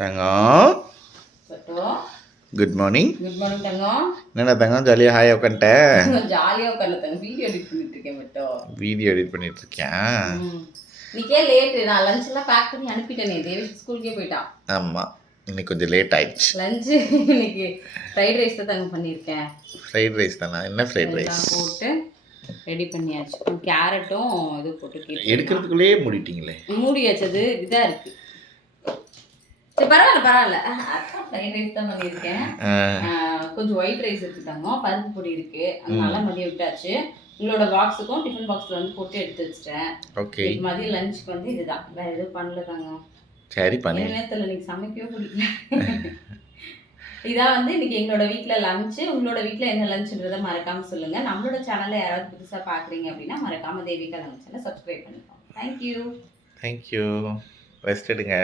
தங்கம் good morning. Good morning தங்கம். என்னடா தங்கம் ஜாலியாக ஹாயாக உட்காந்துட்டேன். ஜாலியாக உட்காந்து தங்கம் வீடியோ எடிட் பண்ணிட்டு இருக்கேன். மட்டும் வீடியோ எடிட் பண்ணிட்டு இருக்கேன். இன்னைக்கே லேட்டு. நான் லஞ்ச் எல்லாம் பேக் பண்ணி அனுப்பிட்டேனே. தேவி ஸ்கூலுக்கே போயிட்டான். ஆமாம், இன்னைக்கு கொஞ்சம் லேட் ஆயிடுச்சு. லஞ்சு இன்னைக்கு ஃப்ரைட் ரைஸ் தான் தங்கம் பண்ணியிருக்கேன். ஃப்ரைட் ரைஸ் தானே? என்ன ஃப்ரைட் ரைஸ் போட்டு ரெடி பண்ணியாச்சு. கேரட்டும் இது போட்டு எடுக்கிறதுக்குள்ளேயே மூடிட்டீங்களே. மூடியாச்சு. அது இதாக இருக்குது. சரி பரவாயில்ல. அதான் ஃப்ரைட் ரைஸ் தான் பண்ணியிருக்கேன். கொஞ்சம் ஒயிட் ரைஸ் இருக்குதாங்க, பருப்பு பொடி இருக்கு, அதனால மதியம் விட்டாச்சு. உங்களோட பாக்ஸுக்கும் டிஃபன் பாக்ஸில் வந்து போட்டு எடுத்து வச்சிட்டேன். ஓகே, மதியம் லஞ்சுக்கு வந்து இதுதான், வேற எதுவும் பண்ணல தாங்க. சரி பண்ணி நேரத்தில் இன்னைக்கு சமைக்கவே பிடிக்கல. இதான் வந்து இன்னைக்கு எங்களோட வீட்டில் லஞ்சு. உங்களோட வீட்டில் என்ன லஞ்சுன்றதை மறக்காம சொல்லுங்க. நம்மளோட சேனலை யாராவது புதுசாக பார்க்குறீங்க அப்படின்னா மறக்காம தேவிகா லஞ்ச் சேனலை சப்ஸ்கிரைப் பண்ணிக்கோங்க. தேங்க்யூ. ரெஸ்ட் எடுங்க.